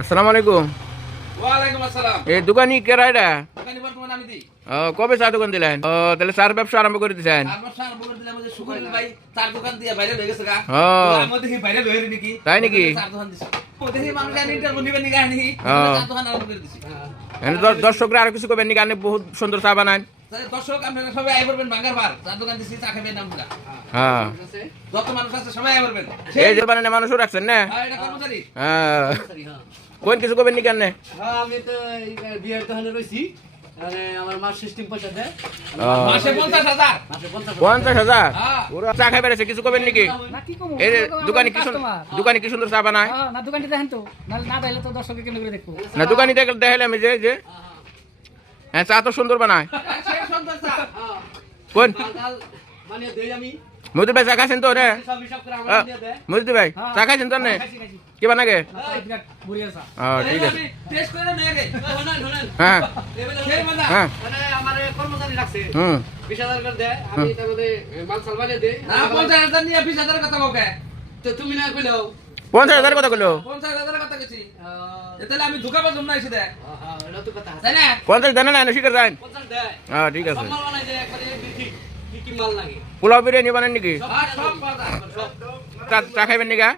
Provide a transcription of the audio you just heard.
আসসালামু আলাইকুম। এই দোকানি কেরা এটা? কবে চা দোকান দিলেন? তাহলে চার ব্যবসা আরম্ভ করে দিচ্ছেন? তাই নাকি? দর্শকরা আরো কিছু করবেন নাকি? বহুত সুন্দর চা বানান। দর্শক আপনারা সবাই আই করবেন, বাঙ্গার বার চার দোকান দিচ্ছি, চা খাবেন আমরা। হ্যাঁ, যত মানুষ আছে সবাই আই করবেন। এই যে বানানে মানুষও রাখছেন না? এটা কর্মচারী। হ্যাঁ, কোন কিছু করবেন নাকি? হ্যাঁ, আমি তো বিয়ের দোকানে রয়েছি। আমার মাস সিস্টেম পয়সা দেয় মাসে 50,000। 50,000? ওরা চা খাই বেড়েছে, কিছু করবেন নাকি? এই দোকানি কি সুন্দর চা বানায় না। দোকানটি দেখেন তো, না দেখলে তো দর্শকের কেন করে দেখবো না? দোকানি দেখালে আমি যে হ্যাঁ, চা তো সুন্দর বানায়। কোন মানে দেই আমি মজুদ ভাই চা খাইছেন তো রে? মজুদ ভাই চা খাইছেন তো না? কি বানাগে? ঠিক আছে। টেস্ট করে নিয়ে গে। হ্যাঁ সেই মজা। হ্যাঁ, মানে আমার কর্মচারী রাখছে। 20,000 করে দেয়, হুম। আমি তার মধ্যে মাল সাল বানিয়ে দেই। না 50,000 নিয়ে 20,000 কথা বলকে। তো তুমি না কইলো 50,000 কথা কইলো? 50,000 কথা কইছি। তাহলে আমি ধোকা পাবো না এসে দে। এটা তো কথা তাই না? 50 দেন না? শিকার যান। 50 দেয়। হ্যাঁ, ঠিক আছে। মাল বানাই দেয় একবারে কি মাল লাগে। পোলাও বিরিয়ানি বানান নাকি? সব পাওয়া যায়। চা খাইবেন নাকি?